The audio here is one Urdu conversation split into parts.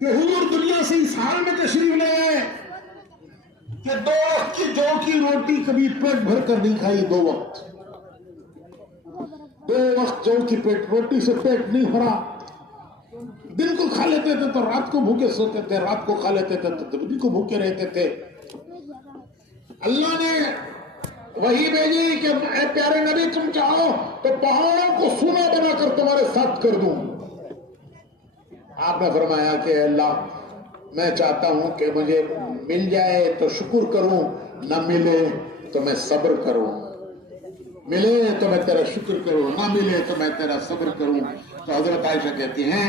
کہ حضور دنیا سے اس حال میں تشریف لے آئے کہ 2 وقت کی جو کی روٹی کبھی پیٹ بھر کر نہیں کھائی. 2 وقت 2 وقت جو کی روٹی سے پیٹ نہیں بھرا. دن کو کھا لیتے تھے تو رات کو بھوکے سوتے تھے, رات کو کھا لیتے تھے تو دن کو بھوکے رہتے تھے. اللہ نے وہی بھیجی کہ اے پیارے نبی تم چاہو تو پہاڑوں کو سونا بنا کر تمہارے ساتھ کر دوں. آپ نے فرمایا کہ اللہ میں چاہتا ہوں کہ مجھے مل جائے تو شکر کروں, نہ ملے تو میں صبر کروں. ملے تو میں تیرا شکر کروں, نہ ملے تو میں تیرا صبر کروں. تو حضرت عائشہ کہتی ہیں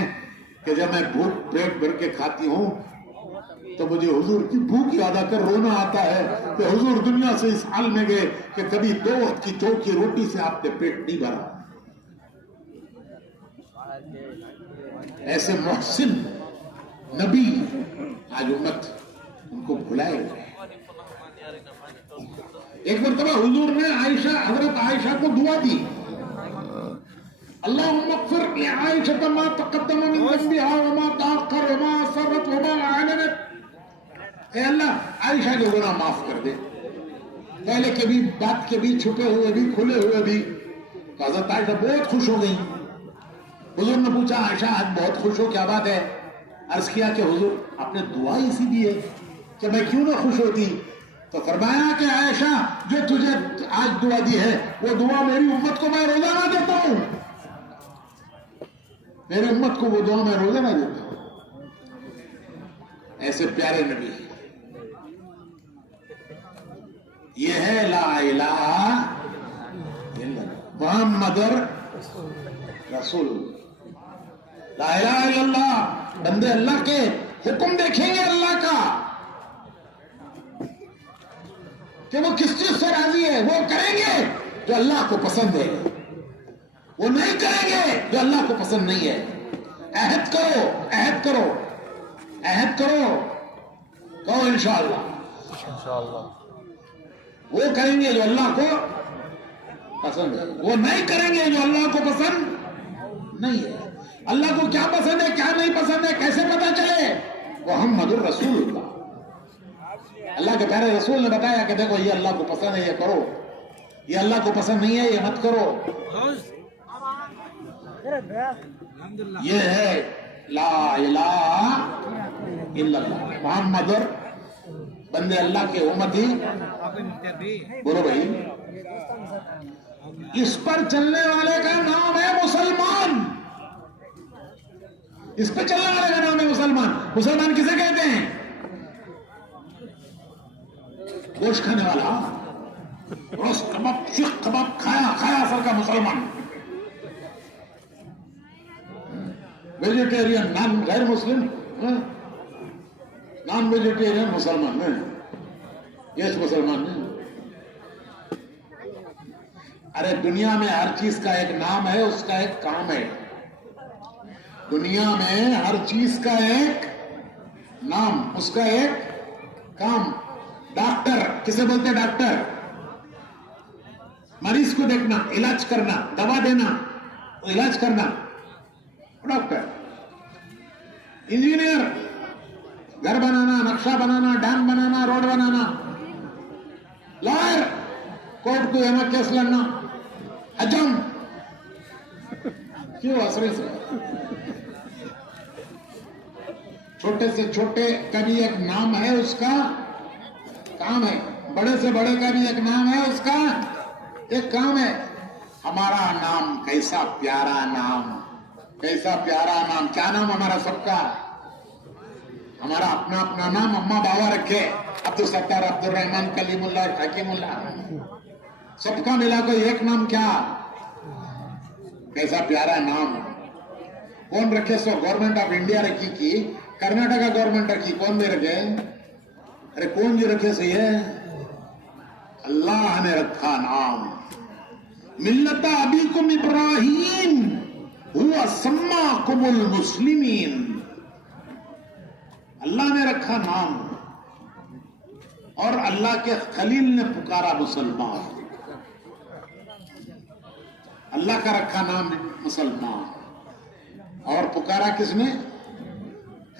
کہ جب میں بھوک پیٹ بھر کے کھاتی ہوں تو مجھے حضور کی بھوک یاد آ کر رونا آتا ہے کہ حضور دنیا سے اس حال میں گئے کہ کبھی 2 وقت کی چوکی روٹی سے آپ نے پیٹ نہیں بھرا. ایسے محسن نبی آج امت ان کو بھلائے ہوئے. ایک مرتبہ حضور نے حضرت عائشہ کو دعا دی, اللہم اغفر لعائشہ ما تقدم من ذنبها وما تأخر وما اسرت وما اعلنت. اے اللہ عائشہ کے گناہ معاف کر دے, پہلے کے بھی, بات کے بھی, چھپے ہوئے بھی, کھلے ہوئے بھی. تو حضرت عائشہ بہت خوش ہو گئی. حضور نے پوچھا عائشہ آج بہت خوش ہو, کیا بات ہے؟ عرض کیا کہ حضور آپ نے دعا اسی دی ہے کہ میں کیوں نہ خوش ہوتی. تو فرمایا کہ عائشہ جو تجھے آج دعا دی ہے وہ دعا میری امت کو میں روزانہ دیتا ہوں. میرے امت کو وہ دعا میں روزانہ دیتا ہوں. ایسے پیارے نبی, یہ ہے لا الہ الا اللہ محمد رسول. لا الہ الا اللہ, بندے اللہ کے حکم دیکھیں گے اللہ کا کہ وہ کس چیز سے راضی ہے, وہ کریں گے جو اللہ کو پسند ہے, وہ نہیں کریں گے جو اللہ کو پسند نہیں ہے. عہد کرو, عہد کرو, عہد کرو, کہو انشاءاللہ. وہ کریں گے جو اللہ کو پسند ہے, وہ نہیں کریں گے جو اللہ کو پسند نہیں ہے. اللہ کو کیا پسند ہے, کیا نہیں پسند ہے, کیسے پتا چلے؟ محمد الرسول اللہ, اللہ کے پیارے رسول نے بتایا کہ دیکھو یہ اللہ کو پسند ہے, یہ کرو, یہ اللہ کو پسند نہیں ہے, یہ مت کرو. یہ ہے لا الہ الا اللہ محمد بندے اللہ کے امتی. بولو بھائی, اس پر چلنے والے کا نام ہے مسلمان. اس پہ چلنے والے کا نام ہے مسلمان. مسلمان کسے کہتے ہیں؟ گوشت کھانے والا, روز کباب, سیخ کباب کھایا اثر کا مسلمان. ویجیٹیرین, نان غیر مسلم, نان ویجیٹیرین مسلمان نہیں, یہ مسلمان نہیں. ارے دنیا میں ہر چیز کا ایک نام ہے, اس کا ایک کام ہے. دنیا میں ہر چیز کا ایک نام, اس کا ایک کام. ڈاکٹر کسے بولتے ہیں؟ ڈاکٹر مریض کو دیکھنا, علاج کرنا, دوا دینا, علاج کرنا, ڈاکٹر. انجینئر گھر بنانا, نقشہ بنانا, ڈیم بنانا, روڈ بنانا. لائر کورٹ کو یہاں کیس لڑنا. حجم کیوں اثر سے چھوٹے سے چھوٹے کا بھی ایک نام ہے, اس کا کام ہے. بڑے سے بڑے کا بھی ایک نام ہے, اس کا ایک کام ہے. ہمارا نام کیسا پیارا نام, کیسا پیارا نام. کیا نام ہمارا سب کا؟ ہمارا اپنا اپنا نام اماں بابا رکھے, عبدالستار, عبدالرحمان, کلیم اللہ, حکیم اللہ, سب کا ملا کوئی ایک نام. کیا کیسا پیارا نام. کون رکھے؟ سو گورنمنٹ آف انڈیا رکھی کی, کرناٹکا گورنمنٹ رکھی, کون دے رکھے؟ ارے کون جی رکھے صحیح ہے؟ اللہ نے رکھا نام. ملت ابیکم ابراہیم ہوا سماکم المسلمین. اللہ نے رکھا نام, اور اللہ کے خلیل نے پکارا مسلمان. اللہ کا رکھا نام مسلمان, اور پکارا کس نے؟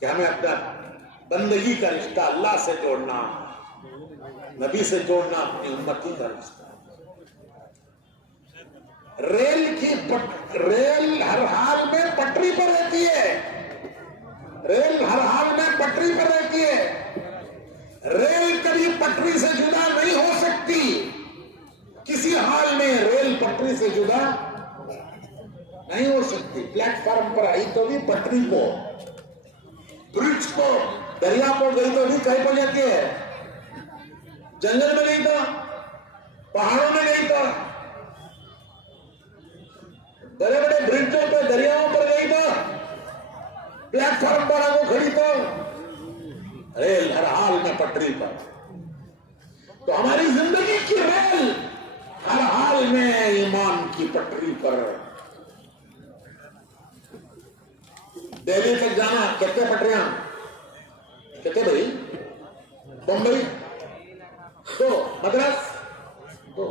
کہ ہمیں اپنا بندگی کا رشتہ اللہ سے جوڑنا، نبی سے جوڑنا، اپنی امتی کا رشتہ۔ ریل ہر حال میں پٹری پر رہتی ہے، ریل ہر حال میں پٹری پر رہتی ہے، ریل کبھی پٹری سے جدا نہیں ہو سکتی، کسی حال میں ریل پٹری سے جدا نہیں ہو سکتی۔ پلیٹ فارم پر آئی تو بھی پٹری کو، برج کو، دریا کو گئی تو بھی کہیں پہ جاتی ہے، جنگل میں نہیں تھا، پہاڑوں میں نہیں تھا، بڑے بڑے برجوں پہ، دریاؤں پر گئی تو، پلیٹ فارم پر آگے کھڑی تو، ریل ہر حال میں پٹری پر۔ تو ہماری زندگی کی ریل ہر حال میں ایمان کی پٹری پر۔ دہلی تک جانا کتنے پٹریاں؟ کتنے بھائی؟ بمبئی 2، مدراس 2،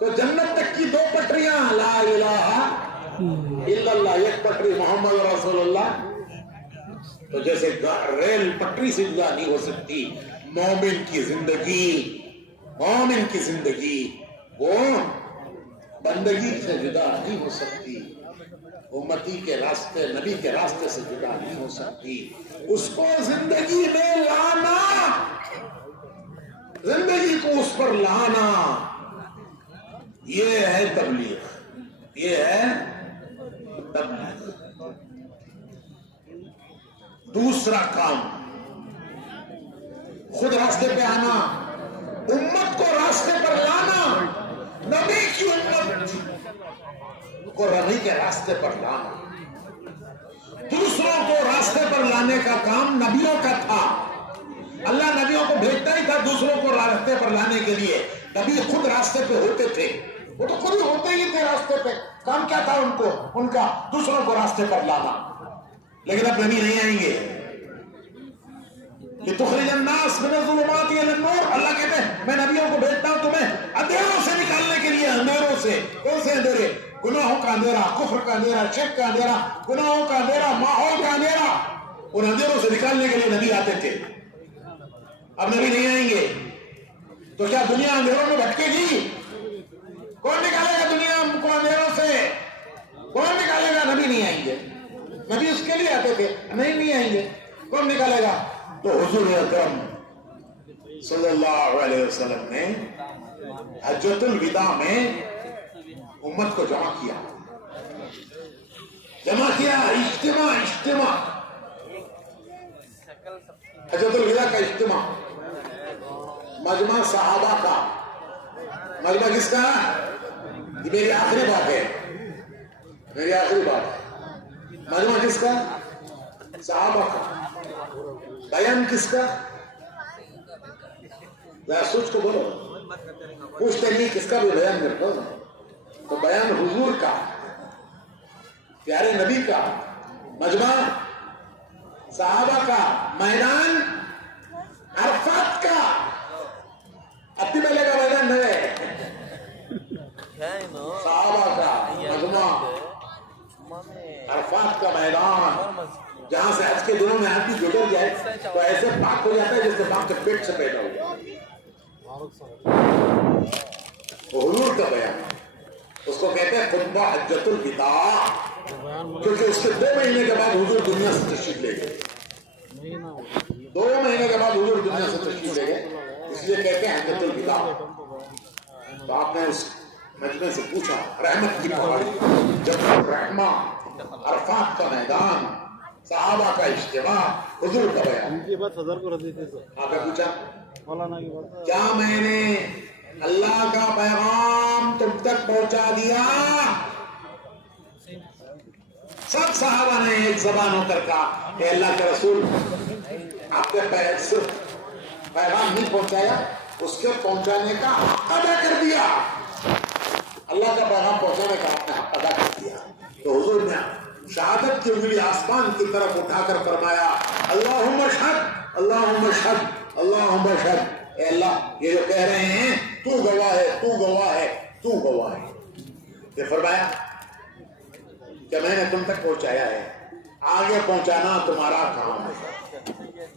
تو جنت تک کی 2 پٹریاں، لا الہ الا اللہ 1 پٹری محمد رسول اللہ۔ تو جیسے ریل پٹری سے جدا نہیں ہو سکتی، مومن کی زندگی وہ بندگی سے جدا نہیں ہو سکتی، امتی کے راستے، نبی کے راستے سے جدا نہیں ہو سکتی۔ اس کو زندگی میں لانا، زندگی کو اس پر لانا، یہ ہے تبلیغ، یہ ہے تبلیغ۔ دوسرا کام، خود راستے پہ آنا، امت کو راستے پر لانا، نبی کی امت کو نبی کے راستے پر لانا۔ دوسروں کو راستے پر لانے کا کام نبیوں کا تھا، اللہ نبیوں کو بھیجتا ہی تھا دوسروں کو راستے پر لانے کے لیے۔ نبی خود راستے پہ ہوتے تھے، وہ تو خود ہی ہوتے ہی تھے راستے پہ، کام کیا تھا ان کا دوسروں کو راستے پر لانا۔ لیکن اب نبی نہیں آئیں گے کہ تخرج الناس من الظلمات الى النور، اللہ کہتے ہیں میں نبیوں کو بھیجتا ہوں تمہیں اندھیروں سے نکالنے کے لیے۔ اندھیروں سے کون سے اندھیرے؟ گناہوں کا اندھیرا، کفر کا اندھیرا، شرک کا اندھیرا، گناہوں کا اندھیرا، ماحول کا اندھیرا، ان اندھیروں سے نکالنے کے لیے نبی آتے تھے۔ اب نبی نہیں آئیں گے تو کیا دنیا اندھیروں میں بھٹکے گی؟ کون نکالے گا دنیا کو اندھیروں سے؟ کون نکالے گا؟ نبی نہیں آئیں گے، نبی اس کے لیے آتے تھے، نہیں آئیں گے، کون نکالے گا؟ تو حضور اکرم صلی اللہ علیہ وسلم نے حجۃ الوداع میں امت کو جمع کیا، اجتماع حجۃ الوداع کا اجتماع، مجمع صحابہ کا، مجمع کس کا؟ یہ میری آخری بات ہے، مجمع کس کا؟ صحابہ کا۔ بیان کس کا؟ ذرا سوچ کو بولو، پوچھتے نہیں کس کا بھی بیان کرتا ہوں، تو بیان حضور کا، پیارے نبی کا، مجمع صحابہ کا، میدان عرفات کا، اپنی پہلے کا میدان ہے، صحابہ کا مجمع عرفات کا میدان، جہاں سے آج کے دنوں میں آدمی گزر جائے تو ایسے پاک ہو جاتا ہے جیسے باپ کے پیٹ سے پیدا ہوا۔ حضور کا بیان، اس کو کہتے ہیں خطبہ حجۃ الوداع، کیونکہ اس کے 2 مہینے کے بعد حضور دنیا سے تشریف لے گئے، 2 مہینے کے بعد حضور دنیا سے تشریف لے گئے، اس لیے کہتے ہیں حجۃ الوداع۔ تو آپ نے اس مجمع سے پوچھا، رحمت کی پہاڑی، جنت الرحمہ، عرفات کا میدان، صحابہ کا اجتماع، حضور کا بیان۔ آپ نے پوچھا کیا میں نے اللہ کا پیغام تم تک پہنچا دیا؟ سب صحابہ نے ایک زبان ہو کر کہا کہ اللہ کے رسول آپ کے صرف پیغام نہیں پہنچایا، اس کے پہنچانے کا حق ادا کر دیا، اللہ کا پیغام پہنچانے کا آپ نے حق ادا کر دیا۔ تو حضور نے شہادت کی انگلی آسمان کی طرف اٹھا کر فرمایا، اللہم اشہد، اللہم اشہد، اللہم اشہد، اے اللہ یہ جو کہہ رہے ہیں تو گواہ ہے، تو گواہ ہے، تو گواہ ہے۔ یہ فرمایا کہ میں نے تم تک پہنچایا ہے، آگے پہنچانا تمہارا کام ہے.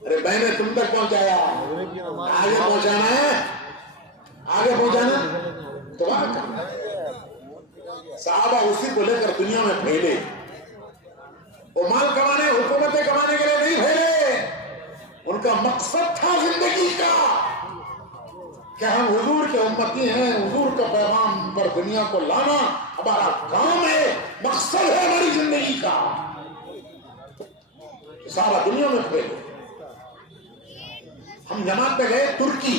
ارے میں نے تم تک پہنچایا, آگے پہنچانا ہے, آگے پہنچانا تمہارا کام ہے. صحابہ اسی کو لے کر دنیا میں پھیلے. وہ مال کمانے, حکومتیں کمانے کے لیے نہیں پھیلے. ان کا مقصد تھا زندگی کا کہ ہم حضور کے امتی ہیں, حضور کا پیغام پر دنیا کو لانا ہمارا کام ہے, مقصد ہے ہماری زندگی کا. سارا دنیا میں پھیلے. ہم جماعت پہ گئے ترکی,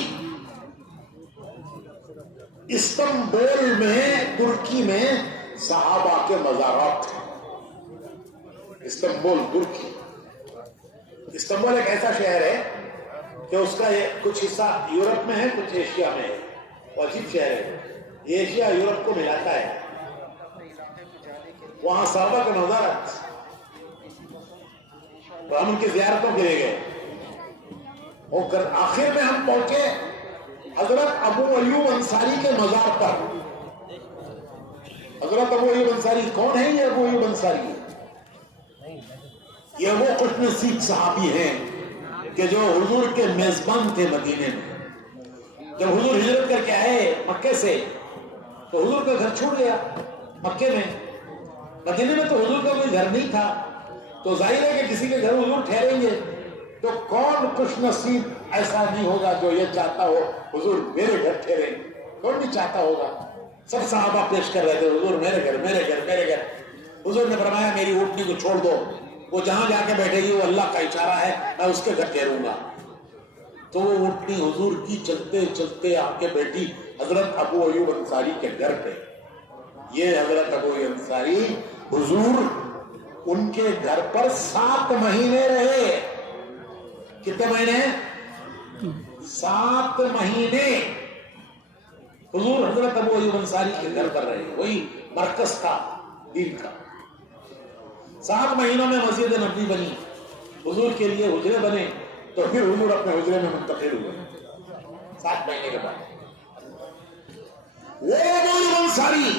استنبول میں, ترکی میں صحابہ کے مزارات تھے. استنبول ترکی. استنبول ایک ایسا شہر ہے کہ اس کا کچھ حصہ یورپ میں ہے, کچھ ایشیا میں ہے. عجیب شہر ہے, ایشیا یورپ کو ملاتا ہے. وہاں صحابہ کے مزارات, تو ہم ان کی زیارتوں کے لیے گئے. آخر میں ہم پہنچے حضرت ابو ایوب انصاری کے مزار پر. حضرت ابو ایوب انصاری کون ہے؟ یہ ابو ایوب انصاری, یہ وہ خوش نصیب صحابی ہیں کہ جو حضور کے میزبان تھے مدینے میں. جب حضور ہجرت کر کے آئے مکے سے تو حضور کا گھر چھوڑ گیا مکے میں. مدینے میں تو حضور کا کوئی گھر نہیں تھا, تو ظاہر ہے کہ کسی کے گھر حضور ٹھہریں گے تو کون خوش نصیب ایسا نہیں ہوگا جو یہ چاہتا ہو حضور میرے گھر ٹھہرے. کون نہیں چاہتا ہوگا. سب صحابہ پیش کر رہے تھے حضور میرے گھر میرے گھر میرے گھر. حضور نے فرمایا میری اونٹنی کو چھوڑ دو, وہ جہاں جا کے بیٹھے گی وہ اللہ کا اشارہ ہے, میں اس کے گھر ٹھہروں گا. تو وہ اونٹنی حضور کی چلتے چلتے آ کے بیٹھی حضرت ابو ایوب انصاری کے گھر پہ. یہ حضرت ابو ایوب انصاری حضور ان کے گھر پر 7 مہینے رہے. کتنے مہینے؟ 7 مہینے حضور حضرت ابو ایوب انصاری کے گھر پر رہے. وہی مرکز تھا دین کا. 7 مہینوں میں مسجد نبوی بنی, حضور کے لیے حجرے بنے, تو پھر حضور اپنے حجرے میں منتقل ہوئے 7 مہینے کے بعد. وہ ابو ایوب انصاری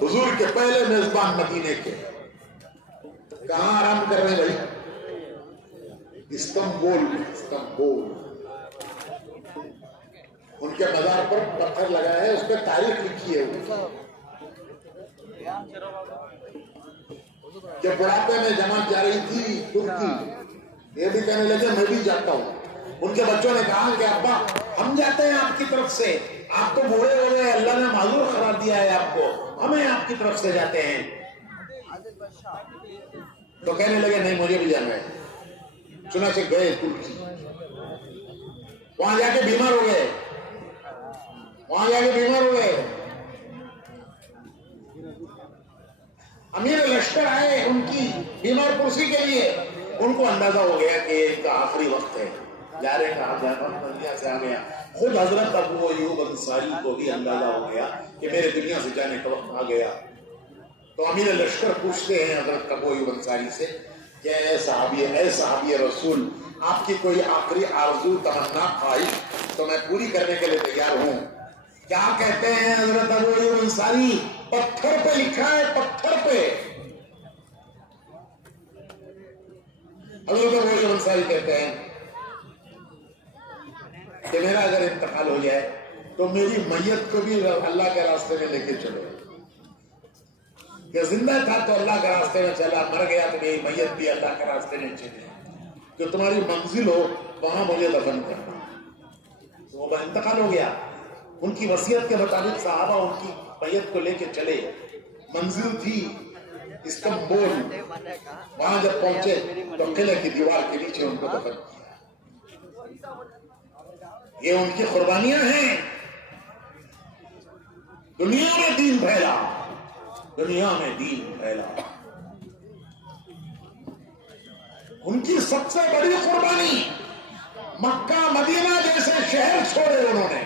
حضور کے پہلے میزبان مدینے کے. کہاں آرام کر رہے بھائی؟ استنبول میں. استنبول ان کے مزار پر پتھر لگا ہے, اس پہ تاریخ لکھی ہے کہ بڑھاپے میں جماعت جا رہی تھی ترکی, یہ بھی کہنے لگے میں بھی جاتا ہوں. ان کے بچوں نے کہا کہ ابا ہم جاتے ہیں آپ کی طرف سے, آپ تو بوڑھے ہو گئے, اللہ نے معذور قرار دیا ہے آپ کو, ہمیں آپ کی طرف سے جاتے ہیں. تو کہنے لگے نہیں مجھے بھی جانا ہے. چنانچہ گئے ترکی. وہاں جا کے بیمار ہو گئے, وہاں جا کے بیمار ہو گئے. امیر لشکر آئے ان کی بیمار پرسی کے لیے. ان کو اندازہ ہو گیا کہ ان کا آخری وقت ہے, جا رہے کہا جانا دنیا سے آ گیا. خود حضرت ابو ایوب انصاری کو بھی اندازہ ہو گیا کہ میرے دنیا سے جانے کا وقت آ گیا. تو امیر لشکر پوچھتے ہیں حضرت ابو ایوب انصاری سے کہ اے صحابی رسول, آپ کی کوئی آخری آرزو تمنا خواہش تو میں پوری کرنے کے لیے تیار ہوں. کیا کہتے ہیں حضرت ابو ایوب انصاری؟ پتھر پہ لکھا ہے, پتھر پہ. حضرت ابو ایوب انصاری کہتے ہیں کہ میرا اگر انتقال ہو جائے تو میری میت کو بھی اللہ کے راستے میں لے کے چلو. کہ زندہ تھا تو اللہ کے راستے میں چلا, مر گیا تو میری میت بھی اللہ کے راستے میں چلی. جو تمہاری منزل ہو وہاں مجھے دفن کرنا. تو وہ انتقال ہو گیا. ان کی وصیت کے مطابق صحابہ ان کی میت کو لے کے چلے. منزل تھی استنبول. وہاں جب پہنچے تو قلعے کی دیوار کے نیچے ان کو دفن. یہ ان کی قربانیاں ہیں. دنیا میں دین پھیلا, دنیا میں دین پھیلا. ان کی سب سے بڑی قربانی مکہ مدینہ جیسے شہر چھوڑے انہوں نے.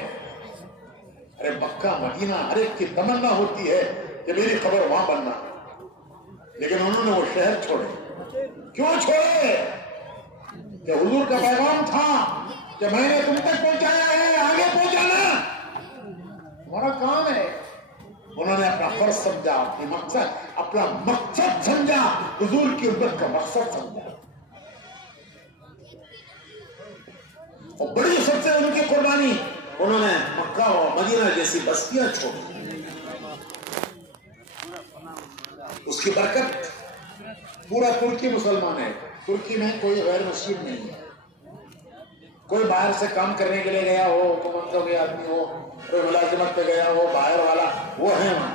ارے مکہ مدینہ ہر ایک کی تمنا ہوتی ہے کہ میری خبر وہاں بننا, لیکن انہوں نے وہ شہر چھوڑے. کیوں چھوڑے؟ کہ حضور کا پیغام تھا کہ میں نے تم تک پہنچایا ہے, آگے پہنچانا ہمارا کام ہے. انہوں نے اپنا فرض سمجھا, اپنا مقصد سمجھا, حضور کی امت کا مقصد سمجھا, اور بڑی سب سے ان کی قربانی, انہوں نے مکہ اور مدینہ جیسی بستیاں چھوڑی. اس کی برکت پورا ترکی مسلمان ہے. ترکی میں کوئی غیر مسلم نہیں ہے. کوئی باہر سے کام کرنے کے لیے گیا ہو, حکومت کا کوئی آدمی ہو, کوئی ملازمت پہ گیا ہو, باہر والا, وہ ہے وہاں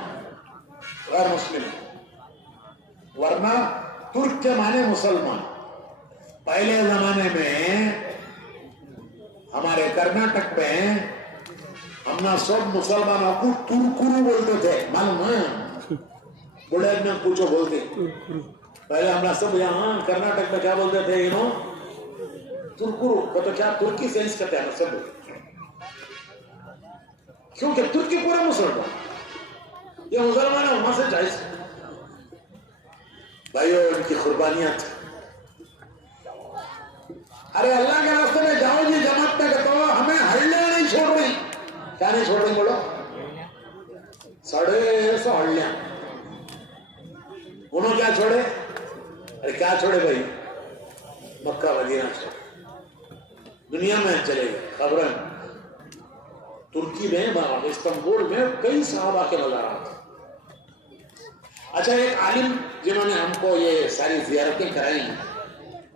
غیر مسلم. ورنہ ترک کے معنی مسلمان. پہلے زمانے میں ہمارے کرناٹک میں ہم نا سب مسلمانوں کو ترکرو بولتے تھے. معلوم ہے, بڑے آدمی پوچھو بولتے. پہلے ہم نا سب یہاں کرناٹک میں کیا بولتے تھے, ترکرو. تو کیا ترکی سینس کرتے ہیں سب, کیونکہ ترکی پورا مسلمان, یہ مسلمان ہے وہاں سے جائز. بھائیو ان کی قربانیاں تھیں. ارے اللہ کے راستے میں جاؤ جی, جماعت میں کہتا ہوں ہمیں ہڑیاں نہیں چھوڑ رہی. کیا نہیں چھوڑ رہی بولو؟ 150 ہڑیاں. انہوں کیا چھوڑے؟ ارے کیا چھوڑے بھائی؟ مکہ مدینہ چھوڑے. دنیا میں چلے گئے خبریں. ترکی میں, استنبول میں کئی صحابہ کے مزارات. اچھا, ایک عالم جنہوں نے ہم کو یہ ساری زیارتیں کرائی,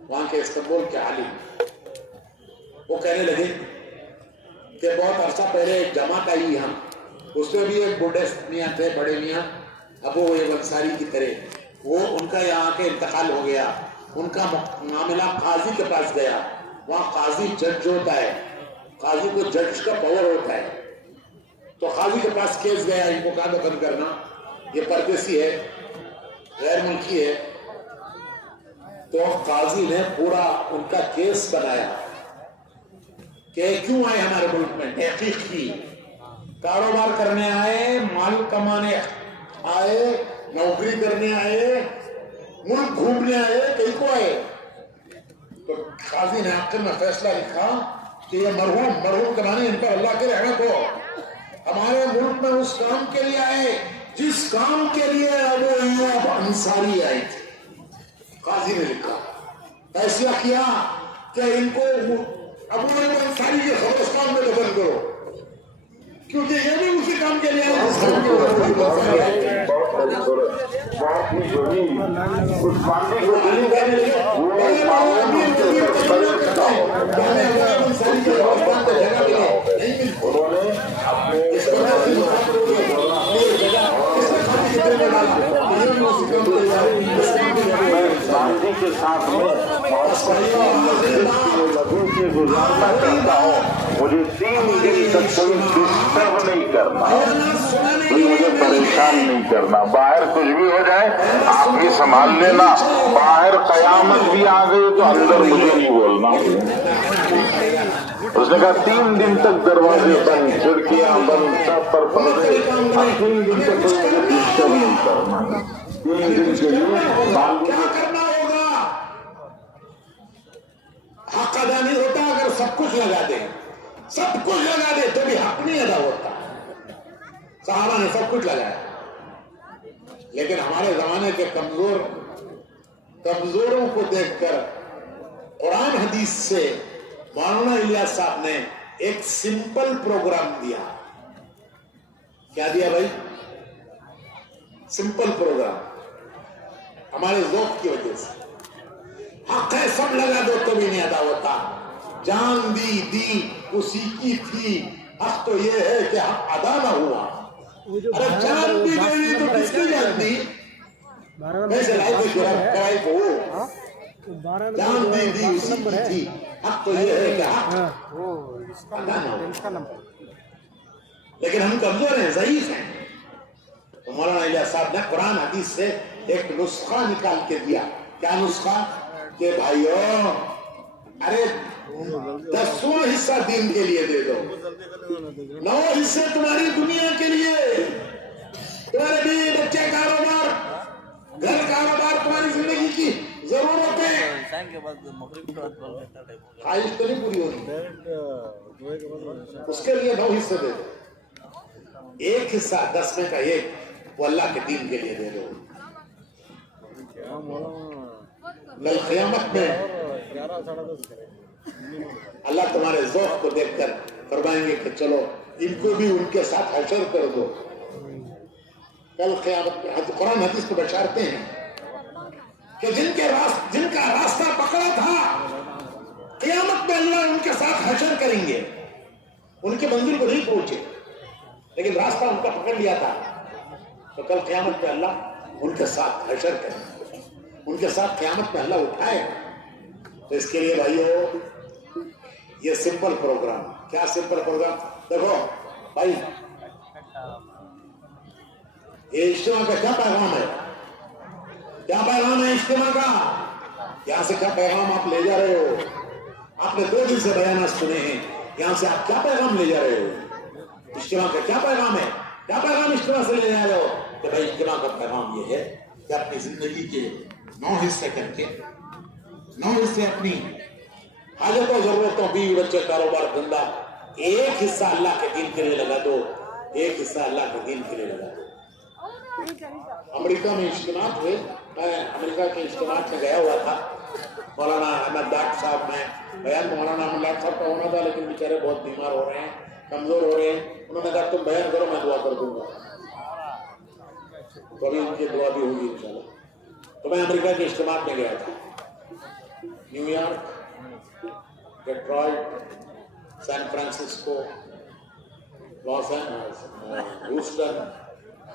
وہاں کے استنبول کے عالم, وہ کہنے لگے کہ بہت عرصہ پہلے ایک جماعت آئی یہاں, اس میں بھی ایک بوڑھے میاں تھے, بڑے میاں ابو انصاری کی طرح. وہ ان کا یہاں کے انتقال ہو گیا. ان کا معاملہ قاضی کے پاس گیا. وہاں قاضی جج ہوتا ہے, قاضی کو جج کا پاور ہوتا ہے. تو قاضی کے پاس کیس گیا, ان کو کہاں دفن کرنا, یہ پردیسی ہے, غیر ملکی ہے. تو قاضی نے پورا ان کا کیس بنایا کہ کیوں آئے ہمارے ملک میں. تحقیق کی, کاروبار کرنے آئے, مال کمانے آئے, نوکری کرنے آئے, ملک گھومنے آئے, کہیں کو آئے. تو قاضی نے آخر میں فیصلہ لکھا کہ یہ مرحوم کے معنی ان پر اللہ کی رحمت ہو, ہمارے ملک میں اس کام کے لیے آئے جس کام کے لیے ابو انصاری آئے تھے. قاضی نے لکھا, فیصلہ کیا کہ ان کو ابو انصاری کے قبرستان میں دفن کرو, کیونکہ یہ بھی اسی کام کے لیے آئے جس کام کے لیے. کے ساتھ گزارنا چاہتا ہوں. مجھے 3 دن تک کوئی ڈسٹرب نہیں کرنا, کوئی مجھے پریشان نہیں کرنا. باہر کچھ بھی ہو جائے آپ بھی سنبھال لینا. باہر قیامت بھی آ گئی تو اندر مجھے نہیں بولنا. اس نے کہا 3 دن تک دروازے بند, کھڑکیاں بند, سب پر پردے. 3 دن تک کوئی مجھے ڈسٹرب نہیں کرنا. 3 دن کے لیے حق ادا نہیں ہوتا. اگر سب کچھ لگا دے تو بھی حق نہیں ادا ہوتا. صحابہ نے سب کچھ لگایا, لیکن ہمارے زمانے کے کمزوروں کو دیکھ کر قرآن حدیث سے مولانا الیاس صاحب نے ایک سمپل پروگرام دیا. کیا دیا بھائی؟ Simple program. ہمارے ذوق کی وجہ سے حق ہے سب لگا دو تو بھی نہیں ادا ہوتا. جان دی اسی کی تھی, حق تو یہ ہے کہ حق ادا نہ ہوا. ارے جان بھی گئی تو کس کی جان دی؟ ویسے کرائی کو جان دی اسی کی تھی, حق تو یہ ہے کہ حق ادا نہ ہوا. لیکن ہم کمزور ہیں, ضعیف ہیں. تو مولانا الیاس صاحب نے قرآن حدیث سے ایک نسخہ نکال کے دیا. کیا نسخہ؟ کہ بھائیو, ارے 10واں حصہ دین کے لیے دے دو, 9 حصے تمہاری دنیا کے لیے, تمہارے بیوی بچے, کاروبار, گھر, کاروبار, تمہاری زندگی کی ضرورتیں. خواہش تو نہیں پوری ہوگی, اس کے لیے 9 حصے دے دو. ایک حصہ 10 میں کا ایک وہ اللہ کے دین کے لیے دے دو. کل قیامت میں اللہ تمہارے ذوق کو دیکھ کر فرمائیں گے کہ چلو ان کو بھی ان کے ساتھ حشر کر دو. کل قیامت میں قرآن حدیث کو بشارتے ہیں کہ جن کا راستہ پکڑا تھا قیامت میں اللہ ان کے ساتھ حشر کریں گے. ان کے منزل کو نہیں پہنچے لیکن راستہ ان کا پکڑ لیا تھا تو کل قیامت میں اللہ ان کے ساتھ حشر کریں گے, ان کے ساتھ قیامت میں اللہ اٹھائے. تو اس کے لیے بھائیو یہ سمپل پروگرام. کیا سمپل پروگرام؟ دیکھو بھائی یہ اجتماع کا کیا پیغام ہے؟ کیا پیغام ہے اجتماع کا؟ یہاں سے کیا پیغام آپ لے جا رہے ہو؟ آپ نے 2 دن سے بیانات سنے ہیں, یہاں سے آپ کیا پیغام لے جا رہے ہو؟ اجتماع کا کیا پیغام ہے؟ کیا پیغام اجتماع سے لے جا رہے ہو؟ کہ بھائی اجتماع کا پیغام یہ ہے کہ اپنی زندگی کے 9 حصے کر کے 9 حصے اپنی حاجتوں ضرورتوں بیوی بچے کاروبار دھندا ایک حصہ اللہ کے دین کے لیے لگا دو, ایک حصہ اللہ کے دین کے لیے لگا دو. امریکہ میں اجتماع ہوئے, میں امریکہ کے اجتماع میں گیا ہوا تھا. مولانا احمد ڈاٹ صاحب میں بیان مولانا احمد ڈاٹ صاحب کا ہونا تھا لیکن بیچارے بہت بیمار ہو رہے ہیں, کمزور ہو رہے ہیں. انہوں نے کہا تم بیان کرو میں دعا کر دوں گا. تو ابھی ان کی دعا بھی ہوگی انشاءاللہ. تو میں امریکہ کے اجتماع میں گیا تھا. New York, Detroit, San Francisco, Los Angeles, Houston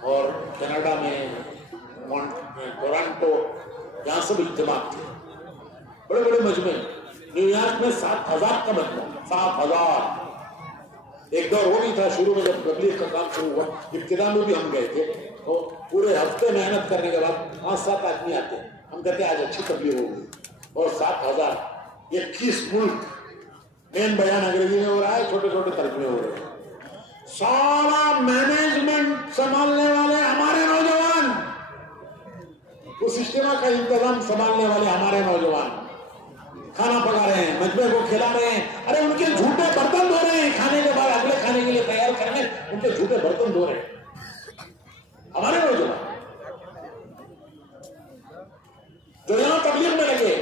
اور کینیڈا میں ٹورنٹو, یہاں سب اجتماع تھے. بڑے بڑے مجمع. نیو یارک میں 7,000 کا مجمع, 7,000. ایک دور وہ بھی تھا شروع میں جب تبلیغ کا کام شروع ہوا, ابتدا میں بھی ہم گئے تھے تو پورے ہفتے محنت کرنے کے بعد 5-7 آدمی آتے. ہم کہتے ہیں آج اچھی تبلیغ ہوگی. اور 7,000 21 ملک. مین بیان انگریزی میں ہو رہا ہے, چھوٹے چھوٹے ترجمے ہو رہے ہیں. سارا مینجمنٹ سنبھالنے والے ہمارے نوجوان, اس اجتماع کا انتظام سنبھالنے والے ہمارے نوجوان, کھانا پکا رہے ہیں, مجمع کو کھلا رہے ہیں. ارے ان کے جھوٹے برتن دھو رہے ہیں, کھانے کے بعد اگلے کھانے کے لیے تیار کرنے ان کے جھوٹے برتن دھو رہے ہیں ہمارے نوجوان جو یہاں تبلیغ میں لگے.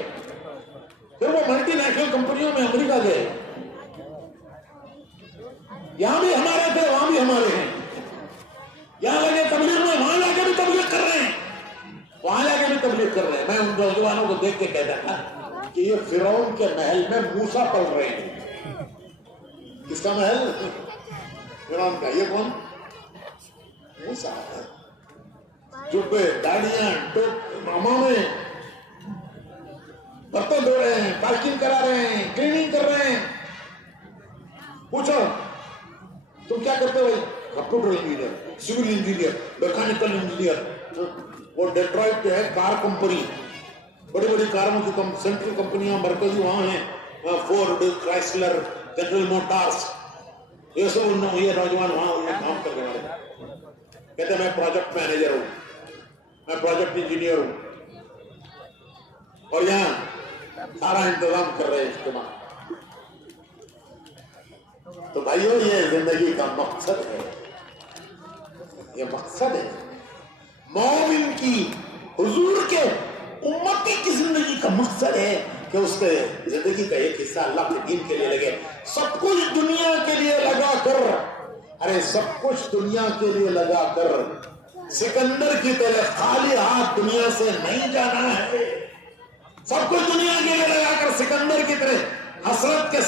پھر وہ ملٹی نیشنل کمپنیوں میں امریکہ گئے, یہاں بھی ہمارے تھے وہاں بھی ہمارے ہیں. یہاں لگے تبلیغ میں, وہاں جا کے بھی تبلیغ کر رہے ہیں, وہاں جا کے بھی تبلیغ کر رہے ہیں. میں ان نوجوانوں کو دیکھ کے کہتا تھا کہ یہ فرعون کے محل میں موسیٰ پڑھ رہے ہیں. کس کا محل؟ فرعون کا. یہ کون؟ موسیٰ. جبے, داڑیاں, امامے, برتن دھو رہے ہیں, پارکنگ کرا رہے ہیں, کلیننگ کر رہے ہیں. پوچھو تم کیا کرتے ہو؟ Computer engineer, civil engineer, mechanical engineer. وہ ڈیٹرائٹ جو ہے کار کمپنی, بڑی بڑی کاروں کی سینٹرل کمپنیاں مرکزی وہاں ہیں, فورڈ, کرائسلر, جنرل موٹارس. یہ سب یہ نوجوان وہاں کام کرنے والے. کہتے ہیں میں پروجیکٹ مینیجر ہوں, میں پروجیکٹ انجینئر ہوں, اور یہاں سارا انتظام کر رہے ہیں اجتماع. تو بھائیو یہ زندگی کا مقصد ہے, یہ مقصد ہے مومن کی, حضور کے امتی کی زندگی کا مقصد ہے کہ اس کے زندگی کا ایک حصہ اللہ کے دین کے لیے لگے. سب کچھ دنیا کے لیے لگا کر, ارے سب کچھ دنیا کے لیے لگا کر سکندر کی طرح خالی ہاتھ دنیا سے نہیں جانا ہے. سب کچھ دنیا کے لیے لگا کر سکندر کی طرح حسرت کے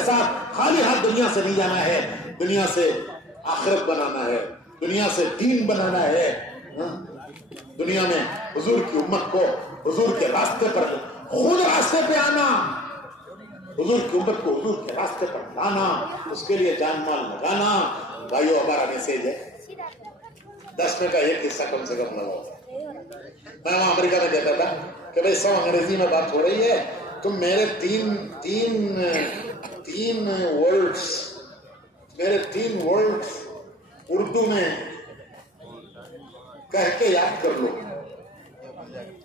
ساتھ خالی ہاتھ دنیا سے نہیں جانا ہے. دنیا سے آخرت بنانا ہے, دنیا سے دین بنانا ہے. دنیا میں حضور کی امت کو حضور کے راستے پر, خود راستے پہ آنا, حضور کی امت کو حضور کے راستے پر لانا, اس کے لیے جان مال لگانا. بھائیو ہمارا میسج ہے 10 میں کا ایک حصہ کم سے کم لگاؤ. میں وہاں امریکہ میں دیتا تھا کہ بھائی سب انگریزی میں بات ہو رہی ہے, تم میرے تین ورڈز اردو میں کہہ کے یاد کر لو.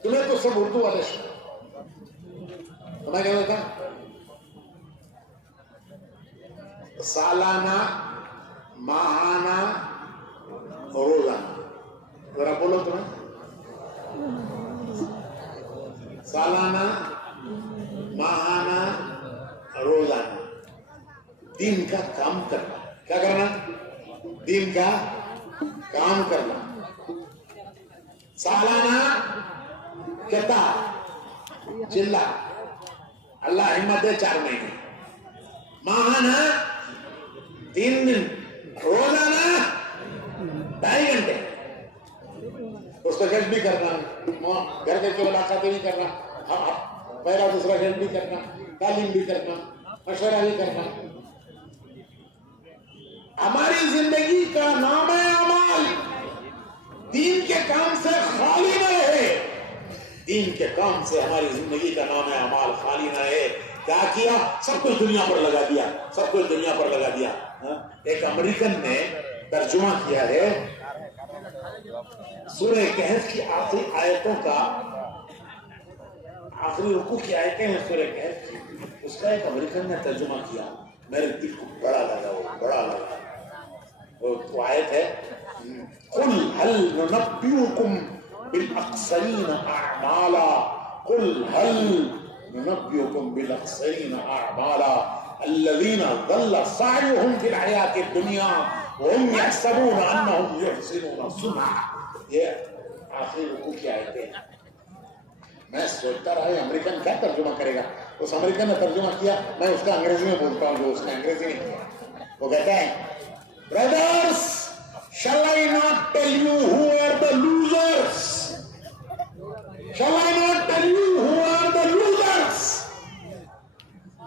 تمہیں تو سب اردو والے میں کہہ رہا تھا سالانہ ماہانہ روزانہ. ذرا بولو تمہیں. سالانہ, ماہانہ, روزانہ. دین کا کام کرنا. کیا کرنا؟ دین کا کام کرنا. سالانہ کہتا چلا اللہ ہمت دے 4 مہینے. ماہانہ 3 دن. روزانہ 2.5 گھنٹے. اس کا جج بھی کرنا, گھر کے ملاقاتیں بھی کرنا, پہلا دوسرا جج بھی کرنا, تعلیم بھی کرنا, مشورہ بھی کرنا. ہماری زندگی کا نام اعمال دین کے کام سے خالی نہ رہے. دین کے کام سے ہماری زندگی کا نام اعمال خالی نہ رہے. کیا کیا؟ سب کچھ دنیا پر لگا دیا, سب کچھ دنیا پر لگا دیا. ایک امریکن نے ترجمہ کیا ہے سورہ کہف کی آخری آیتوں کا, آخری رکوع کی آیتیں ہیں سورہ کہف کی, اس کا ایک امریکن نے ترجمہ کیا. میرے دل کو بڑا لگا, وہ بڑا لگا. وہ آیت ہے قل هل ننبئكم بالاخسرین اعمالا, قل هل ننبئكم بالاخسرین اعمالا الذين ضل سعيهم في الحياة الدنيا وهم يحسبون انهم يحسنون صنعا. یہ آخری رکوع کی آیتیں ہیں. میں سوچتا رہا امریکن کیا ترجمہ کرے گا. اس امریکن نے ترجمہ کیا, میں اس کا انگریزی میں بولتا ہوں جو اس نے انگریزی نہیں کیا. وہ کہتا ہے brothers, shall I not tell you who are the losers? Shall I not tell you who are the losers?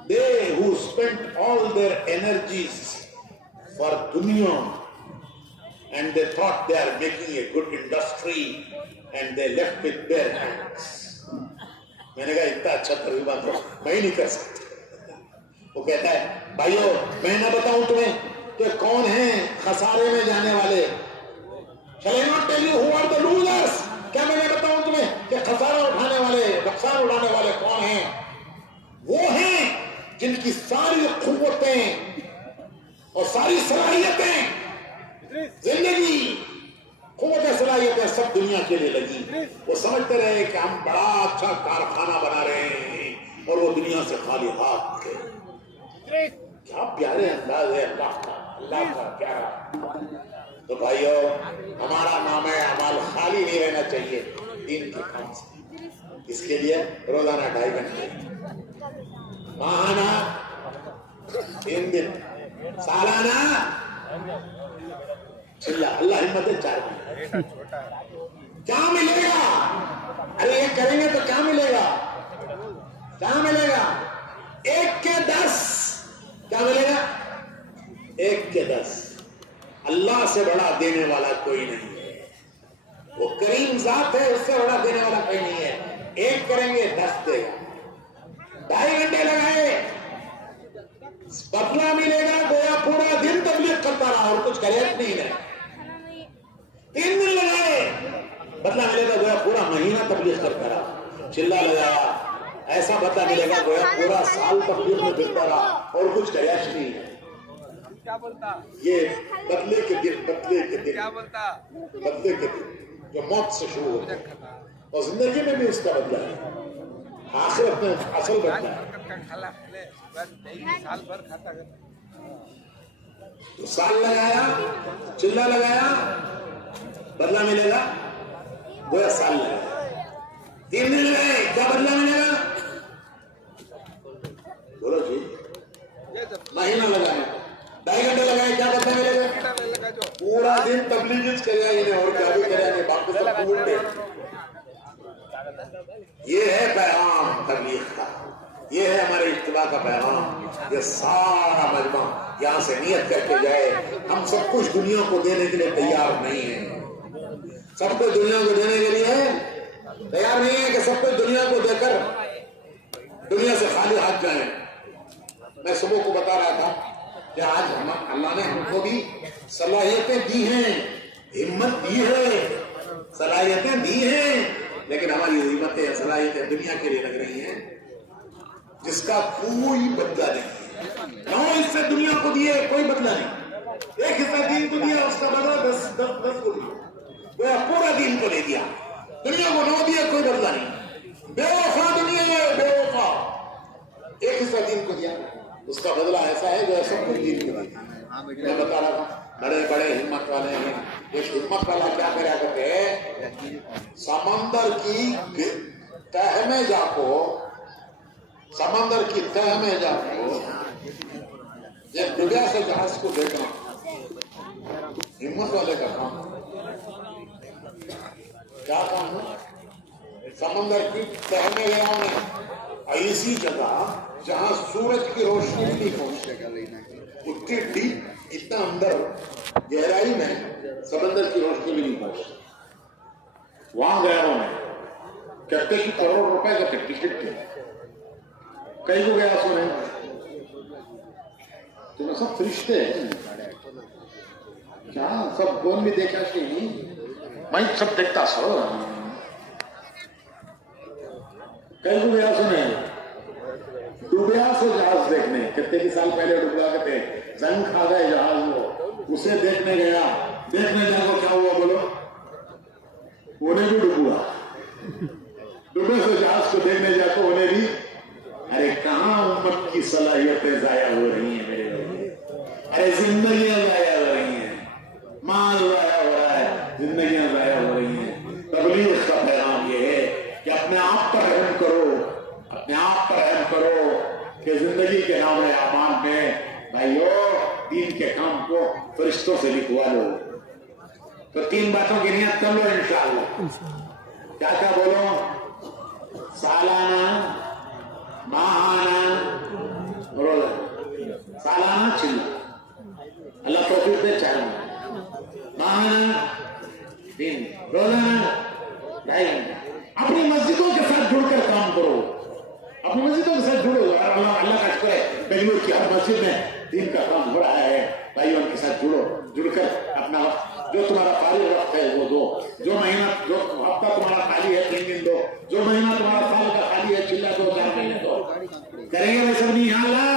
They who spent all their energies for dunya and they thought they are making a good industry and they left with bare hands. میں نے کہا اتنا اچھا ترجمہ تو میں ہی نہیں کر سکتا. وہ کہتا ہے بھائیو میں نہ بتاؤں تمہیں کہ کون ہیں خسارے میں جانے والے. Shall I not tell you who are the losers? کیا میں نے بتاؤں تمہیں کہ خسارہ اٹھانے والے, نقصان اٹھانے والے کون ہیں؟ وہ ہیں جن کی ساری قوتیں اور ساری صلاحیتیں, زندگی, قوتیں, صلاحیتیں سب دنیا کے لیے لگی. وہ سمجھتے رہے کہ ہم بڑا اچھا کارخانہ بنا رہے ہیں اور وہ دنیا سے خالی ہاتھ تھے. کیا پیارے انداز ہے اللہ کا, اللہ کا پیارا. تو بھائیو ہمارا نام اعمال خالی نہیں رہنا چاہیے دین کے کام سے. اس کے لیے روزانہ 2.5 گھنٹے, ماہانہ 3 دن, سالانہ چلا اللہ ہمت دے 4 مہینے. کیا ملے گا؟ ارے یہ کریں گے تو کیا ملے گا؟ کیا ملے گا؟ 1 کے 10. کیا ملے گا؟ 1 کے 10. اللہ سے بڑا دینے والا کوئی نہیں ہے. وہ کریم ذات ہے, اس سے بڑا دینے والا کوئی نہیں ہے. 1 کریں گے 10 دے گا. 2.5 گھنٹے لگائے, بدلہ ملے گا گویا پورا دن تبلیغ کرتا رہا اور کچھ کرے نہیں رہے. 3 دن لگائے, بدلہ ملے گا گویا پورا مہینہ تبلیغ کرتا رہا. چلا لگایا, ایسا بدلہ ملے گا گویا پورا سال تبلیغ میں پھرتا رہا اور کچھ کریا نہیں ہے. یہ بدلے کے دن, بدلے کے دن, بدلے کے دن جو موت سے شروع ہوتا ہے اور زندگی میں بھی اس کا بدلہ ہے. آخرت میں اصل بدلہ ہے. تو سال لگایا, چلا لگایا, بدلہ ملے گا گویا سال لگایا. 3 دن لگائے, کیا بدلہ ملے گا؟ بولو جی. مہینہ لگایا, 2.5 گھنٹے لگائے, کیا بدلہ ملے گا؟ پورا دن تبلیغ کریا ہی نہیں اور کیا بھی کریا نہیں, باقی سب پھولتے. یہ ہے پیغام تبلیغ کا, یہ ہے ہمارے اتباع کا پیغام. یہ سارا مجمع یہاں سے نیت کر کے جائے ہم سب کچھ دنیا کو دینے کے لیے تیار نہیں ہیں. سب کچھ دنیا کو دینے کے لیے تیار نہیں ہے کہ سب کچھ دنیا کو دے کر دنیا سے خالی ہاتھ جائیں. میں صبح کو بتا رہا تھا کہ آج اللہ نے ہم کو بھی صلاحیتیں دی ہیں, ہمت دی ہے, صلاحیتیں دی ہیں, لیکن ہماری ہمتیں صلاحیتیں دنیا کے لیے لگ رہی ہیں جس کا کوئی بدلہ نہیں ہے. اس سے دنیا کو دیے کوئی بدلہ نہیں. ایک حصہ دین کو دیا، اس کا بدلہ 10 کو دیا، وہ پورا دین کو لے دیا، دنیا کو 9 دیا، کوئی بدلہ نہیں، بے وفا دنیا ہے، بے وفا، ایک حصہ دین کو دیا، اس کا بدلہ ایسا ہے جو سب کو دین کو دیا۔ میں بتا رہا تھا بڑے بڑے ہمت والے ہیں، ایک ہمت والا کیا کریا کرتے ہیں، سمندر کی تہ میں جا کو، سمندر کی تہ میں جا کو ایک ڈوبیا سے جہاز کو دیکھنا ہمت والے کا کام، کیا کام ہے؟ سمندر کی تہ میں گیا ہوں، ایسی جگہ جہاں سورج کی روشنی نہیں پہنچے، اتنی ڈیپ، اتنا اندر گہرائی میں سمندر کی روشنی بھی نہیں پہنچتی، وہاں گیا ہوں میں، کہتے کہ کروڑ روپے کا ٹکٹ تھے، کئی کو گیا سو نہیں، تو سب فرشتے ہیں کیا، سب کون بھی دیکھا کہ میں سب دیکھتا سو، کئی کو گیا سو نہیں، ڈوبیا سو جہاز دیکھنے، کتنے کی سال پہلے ڈوبیا کہتے زنگ کھا گئے جہاز وہ، اسے دیکھنے گیا، دیکھنے جا کو کیا ہوا بولو، انہیں بھی ڈوبا، ڈوبے سو جہاز کو دیکھنے جا کو انہیں بھی، ارے کہاں امت کی صلاحیتیں ضائع ہو رہی ہیں میرے لوگ، ارے زندگیاں ضائع ہو رہی ہیں، مال ضائع ہو رہا ہے، زندگیاں ضائع ہو رہی ہیں۔ تبلیغ کا پیغام یہ ہے کہ اپنے آپ پر رحم کرو، اپنے آپ پر رحم کرو، کہ زندگی کے نام اعمال میں بھائیو دین کے کام کو فرشتوں سے لکھوا لو۔ تو 3 باتوں کی نیت کر لو انشاءاللہ، کیا کیا بولو، سالانہ، ماہانہ، روزانہ، سالانہ چلنا، اللہ توفیق دے، چاہیے ماہانہ 3، روزانہ 2.5۔ اپنی مسجدوں کے ساتھ جڑ کر کام کرو، اپنی مسجدوں کے ساتھ جڑو، اللہ کا شکر ہے بنگلور کی ہر مسجد میں دین کا کام ہو رہا ہے، بھائیوں کے ساتھ جڑو، جڑ کر اپنا وقت، جو تمہارا فارغ وقت ہے وہ دو، جو مہینہ، جو ہفتہ تمہارا خالی ہے 3 دن دو، جو مہینہ تمہارا سال کا خالی ہے چلہ 2-4 مہینے دو، کریں گے بھائی سب نہیں اللہ؟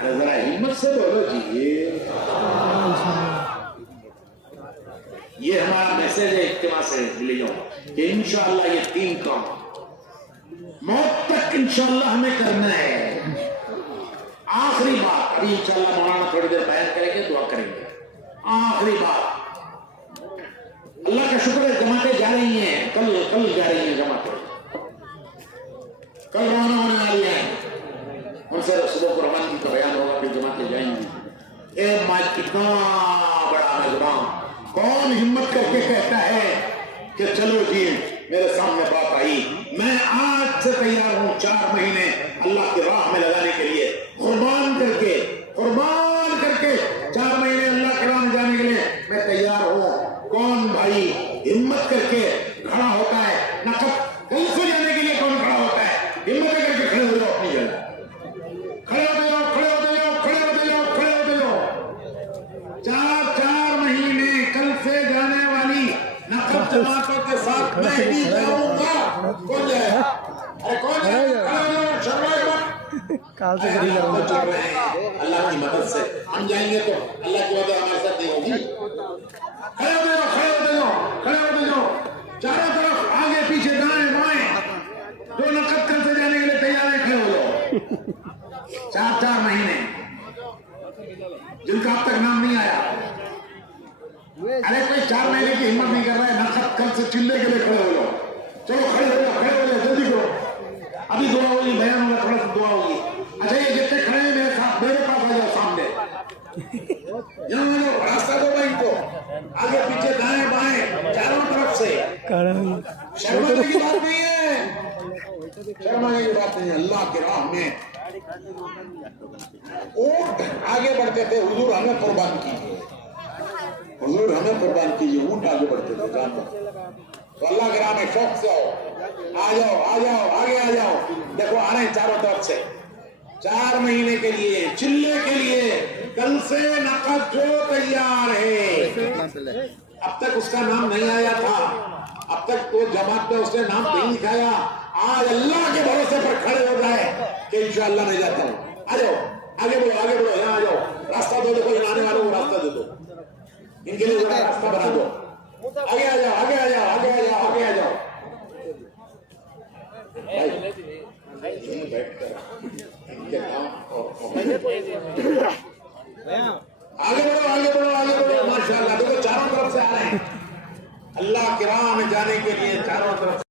ارے ذرا ہمت سے بولو جی، یہ ہمارا میسج ہے اجتماع سے ملیوں کہ انشاءاللہ یہ 3 کام موت تک انشاءاللہ ہمیں کرنا ہے۔ آخری بات، ابھی انشاءاللہ مولانا تھوڑی دیر بیان کریں گے، دعا کریں گے، آخری بات، اللہ کا شکر ہے جماعتیں جا رہی ہیں، کل جا رہی ہیں جماعتیں، کل روانہ ہونے والی ہیں، ان سے صبح کو روانگی کا بیان ہوگا، پھر جماعتیں جائیں گی۔ اے ماں کتنا بڑا میزبان، کون ہمت کر کے کہتا ہے کہ چلو جی میرے سامنے بات آئی، میں آج سے تیار ہوں 4 مہینے اللہ کی راہ میں لگانے کے لیے، قربان کر کے 4 مہینے اللہ کی راہ میں جانے کے لیے میں تیار ہوں۔ کون بھائی ہمت کر کے کھڑا ہوتا ہے، نقد کل سے جانے کے لیے کون کھڑا ہوتا ہے؟ ہمت کر کے کھڑے ہو جاؤ اپنی جگہ، کھڑے ہوتے جاؤ، کھڑے ہوتے جاؤ، کھڑے ہوتے جاؤ، کھڑے ہوتے جاؤ۔ 4 مہینے کل سے جانے والی نقد جماعتوں کے ساتھ میں بھی جاؤں گا۔ کون جائے گا؟ ارے کون جائے گا؟ اللہ کی مدد سے ہم جائیں گے تو اللہ کی مدد ہمارے ساتھ نہیں ہوگی۔ کھڑے ہوتے جاؤ، کھڑے ہوتے جاؤ، کھڑے ہوتے جاؤ، چاروں طرف آگے پیچھے دائیں بائیں، جو نقد کل سے جانے کے لیے تیار ہے کھڑے ہو جاؤ۔ 4 مہینے جن کا اب تک نام نہیں آیا، ارے کوئی 4 مہینے کی ہمت نہیں کر رہا ہے، نقد کل سے چلے کے لیے کھڑے ہو جاؤ، چلو کھڑے ہو جاؤ، کھڑے ہو جاؤ، جلدی کرو، ابھی دعا ہوگی، بیان ہوگا، تھوڑا سا دعا ہوگی۔ اچھا یہ جتنے کھڑے ہیں میرے ساتھ، میرے پاس آ جاؤ سامنے، یہاں آ جاؤ، راستہ دو بھائی کو، آگے پیچھے دائیں بائیں چاروں طرف سے۔ شرمانے کی بات نہیں ہے، شرمانے کی بات نہیں ہے، اللہ کی راہ میں اونٹ آگے بڑھتے تھے، حضور ہمیں قربان کیجیے، حضور ہمیں قربان کیجیے، اونٹ آگے بڑھتے تھے جانور۔ تو اللہ کے راہ میں شوق سے آ جاؤ، آ جاؤ، آگے آ جاؤ، دیکھو آ رہے ہیں چاروں طرف سے۔ 4 مہینے کے لیے، چلے کے لیے کل سے نقد جو تیار ہے، اب تک اس کا نام نہیں آیا تھا، اب تک تو جماعت میں اس نے نام نہیں لکھایا، آج اللہ کے بھروسے پر کھڑے ہو جائے کہ انشاءاللہ میں جاتا ہوں۔ آ جاؤ آگے بڑھو آگے بڑھو، یہاں آ جاؤ، راستہ دو، دیکھو یہاں آنے والوں کو راستہ دے دو، ان کے لیے ذرا راستہ بنا دو، آگے آ جاؤ آگے آ جاؤ آگے آ جاؤ آگے آ جاؤ، بیٹھ کر ان کے نام آگے بڑھو آگے بڑھو آگے بڑھو، ماشاء اللہ، دیکھو چاروں طرف سے آ رہے ہیں، اللہ کی راہ میں جانے کے لیے چاروں طرف